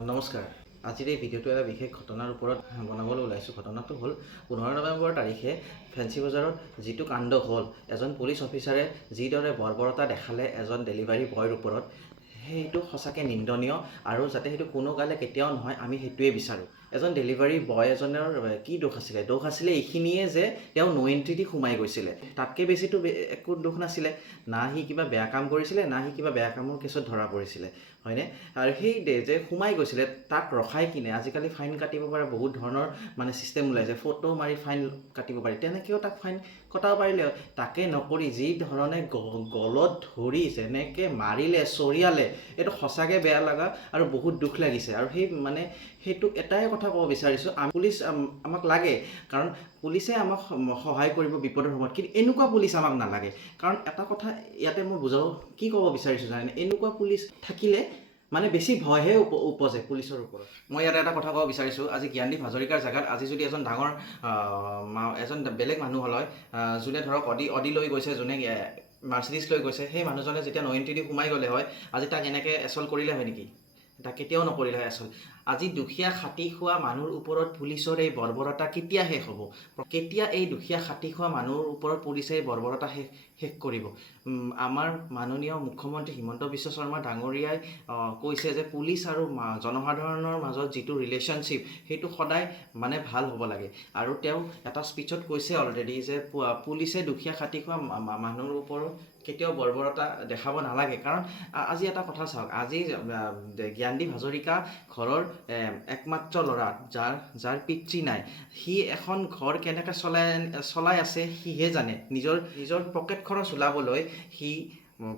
নমস্কাৰ। আজিৰ এই ভিডিঅ'টো এটা বিশেষ ঘটনাৰ ওপৰত বনাবলৈ ওলাইছোঁ। ঘটনাটো হ'ল 15 নৱেম্বৰ তাৰিখে ফেঞ্চি বজাৰত যিটো কাণ্ড হ'ল, এজন পুলিচ অফিচাৰে যিদৰে বৰ্বৰতা দেখালে এজন ডেলিভাৰী বয়ৰ ওপৰত, সেইটো সঁচাকৈ নিন্দনীয় আৰু যাতে সেইটো কোনো কালে কেতিয়াও নহয়, আমি সেইটোৱে বিচাৰোঁ। এজন ডেলিভাৰী বয় এজনৰ কি দোষ আছিলে? দোষ আছিলে এইখিনিয়ে যে তেওঁ নো এণ্ট্ৰি দি সোমাই গৈছিলে। তাতকৈ বেছিতো একো দোষ নাছিলে। না সি কিবা বেয়া কাম কৰিছিলে, না সি কিবা বেয়া কামৰ কেছত ধৰা পৰিছিলে, হয়নে? আৰু সেই যে সোমাই গৈছিলে তাক ৰখাই কিনে আজিকালি ফাইন কাটিব পাৰে, বহুত ধৰণৰ চিষ্টেম ওলাইছে। ফটো মাৰি ফাইন কাটিব পাৰি, তেনেকৈও তাক ফাইন কটাব পাৰিলে। তাকে নকৰি যি ধৰণে গলত ধৰি যেনেকৈ মাৰিলে, চৰিয়ালে, এইটো সঁচাকৈ বেয়া লগা আৰু বহুত দুখ লাগিছে। আৰু সেইটো এটাই কথা ক'ব বিচাৰিছোঁ, পুলিচ আমাক লাগে, কাৰণ পুলিচে আমাক সহায় কৰিব বিপদৰ সময়ত, কিন্তু এনেকুৱা পুলিচ আমাক নালাগে। কাৰণ এটা কথা ইয়াতে মই বুজাব কি ক'ব বিচাৰিছোঁ জানেনে? এনেকুৱা পুলিচ থাকিলে বেছি ভয়হে উপজে পুলিচৰ ওপৰত। মই ইয়াতে এটা কথা ক'ব বিচাৰিছোঁ, আজি জ্ঞানদীপ হাজৰিকাৰ জেগাত আজি যদি এজন ডাঙৰ এজন বেলেগ মানুহ হ'ল হয়, যোনে ধৰক অডি লৈ গৈছে, যোনে মাৰ্চিডিজ লৈ গৈছে, সেই মানুহজনে যেতিয়া নো এণ্ট্ৰি দি সোমাই গ'লে হয়, আজি তাক এনেকৈ এছল্ট কৰিলে হয় নেকি? তাক কেতিয়াও নকৰিলে হয় এছল্ট। আজি দুখীয়া খাটি খোৱা মানুহৰ ওপৰত পুলিচৰ এই বৰ্বৰতা কেতিয়া শেষ হ'ব? কেতিয়া এই দুখীয়া খাটি খোৱা মানুহৰ ওপৰত পুলিচে এই বৰ্বৰতা শেষ কৰিব? আমাৰ মাননীয় মুখ্যমন্ত্ৰী হিমন্ত বিশ্ব শৰ্মা ডাঙৰীয়াই কৈছে যে পুলিচ আৰু জনসাধাৰণৰ মাজত যিটো ৰিলেশ্যনশ্বিপ, সেইটো সদায় ভাল হ'ব লাগে। আৰু তেওঁ এটা স্পীচত কৈছে অলৰেডি যে পুলিচে দুখীয়া খাটি খোৱা মানুহৰ ওপৰত কেতিয়াও বৰ্বৰতা দেখাব নালাগে। কাৰণ আজি এটা কথা চাওক, আজি জ্ঞানদীপ হাজৰিকা ঘৰৰ একমাত্ৰ ল'ৰা, যাৰ পিতৃ নাই, সি এখন ঘৰ কেনেকৈ চলাই আছে সিহে জানে। নিজৰ পকেট খৰচ ওলাবলৈ সি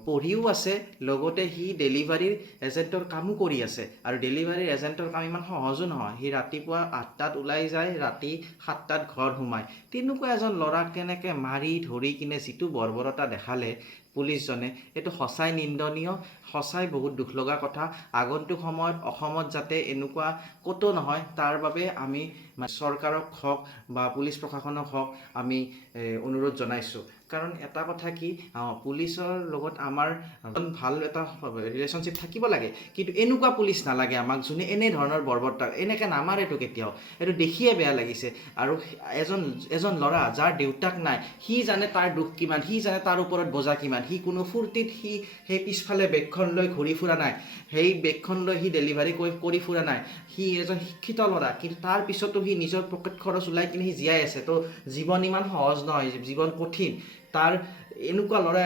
পঢ়িও আছে, লগতে সি ডেলিভাৰীৰ এজেণ্টৰ কামো কৰি আছে। আৰু ডেলিভাৰীৰ এজেণ্টৰ কাম ইমান সহজো নহয়। সি ৰাতিপুৱা 8টাত ওলাই যায়, ৰাতি 7টাত ঘৰ সোমায়। তেনেকুৱা এজন ল'ৰাক কেনেকৈ মাৰি ধৰি কিনে যিটো বৰ্বৰতা দেখালে পুলিচজনে, এইটো সঁচাই নিন্দনীয়, সঁচাই বহুত দুখ লগা কথা। আগন্তুক সময়ত অসমত যাতে এনেকুৱা ক'তো নহয়, তাৰ বাবে আমি চৰকাৰক হওক বা পুলিচ প্ৰশাসনক হওক আমি অনুৰোধ জনাইছোঁ। কাৰণ এটা কথা কি, পুলিচৰ লগত আমাৰ ভাল এটা ৰিলেশ্যনশ্বিপ থাকিব লাগে, কিন্তু এনেকুৱা পুলিচ নালাগে আমাক, যোনে এনেধৰণৰ বৰ্বৰতা এনেকৈ নামাৰেতো কেতিয়াও। এইটো দেখিয়ে বেয়া লাগিছে। আৰু এজন ল'ৰা যাৰ দেউতাক নাই, সি জানে তাৰ দুখ কিমান, সি জানে তাৰ ওপৰত বোজা কিমান। সি কোনো ফূৰ্তিত সি সেই পিছফালে বেগখন লৈ ঘূৰি ফুৰা নাই, সেই বেগখন লৈ সি ডেলিভাৰী কৰি ফুৰা নাই। সি এজন শিক্ষিত ল'ৰা, কিন্তু তাৰ পিছতো সি নিজৰ পকেট খৰচ ওলাই কিনে সি জীয়াই আছে। তো জীৱন ইমান সহজ নহয়, জীৱন কঠিন। তাৰ এনেকুৱা ল'ৰা